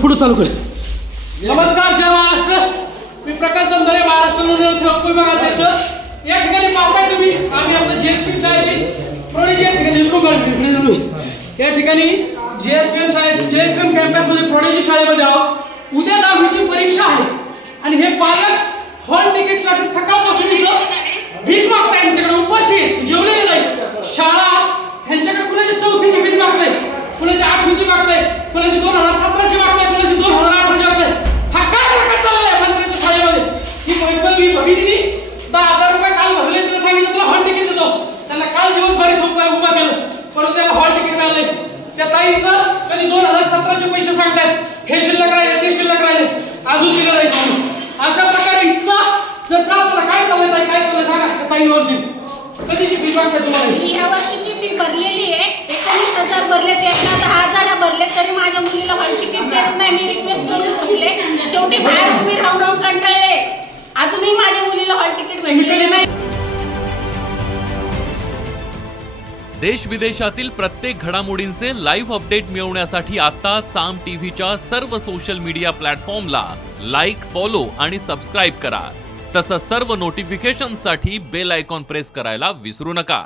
पुढे चालू कर। नमस्कार, जय महाराष्ट्र। मी प्रकाश चंदरे, महाराष्ट्र लोकसेवा विभागाध्यक्ष। या ठिकाणी पाहताय तुम्ही आम्ही आपल्या जेएसपी शाळेतील प्रोडेजी या ठिकाणी या ठिकाणी जेएसपीएम कॅम्पस मध्ये प्रोडेजी शाळेमध्ये आहोत। उद्या 10वीची परीक्षा आहे आणि हे पालक हॉल तिकीट क्लासेस सकाळपासून इथं भीक मागताय, यांच्याकडे उपाशी जेवलेले नाही। शाळा ह्यांच्याकडे कुणाची 4थीची भीक मागताय, कुणाची 8वीची मागताय, कुणाची 2017ची मागताय, कुणाची 2018ची मागताय। हा काय प्रकार चाललाय मंत्र्यांच्या शाळेमध्ये? ही वैभवी भगिनी 10,000 रुपये काल भरले, तिला सांगितलं तुला हॉल तिकीट देतो। त्यांना काल दिवसभर उभा केलं, परंतु त्याला हॉल तिकीट मिळाले। त्या ताईचं कधी 2017चे पैसे सांगतायत, हे शिल्लक राहिले, ते शिल्लक राहिले, अजून दिलं नाही। अशा प्रकारे इतका जर त्रास झाला, काय चाललंय, काय चाललंय सांगा ताईवरती। कधीची फी मागताय तुम्हाला? मी या वर्षीची फी भरलेली आहे, 19,000 भरले, त्यातला 10,000 भरले, तरी माझ्या मुलीला हॉल तिकीट देत नाही। मी रिक्वेस्ट करून सांगितले, शेवटी बाहेर उभी राहून कंटाळले, अजूनही माझ्या मुलीला हॉल तिकीट भेटलेले नाही। देश विदेशातील प्रत्येक घडामोडींचे लाईव्ह अपडेट मिळवण्यासाठी आता साम टीव्हीच्या सर्व सोशल मीडिया प्लॅटफॉर्मला लाईक, फॉलो आणि सबस्क्राईब करा। तसंच सर्व नोटिफिकेशनसाठी बेल आयकॉन प्रेस करायला विसरू नका।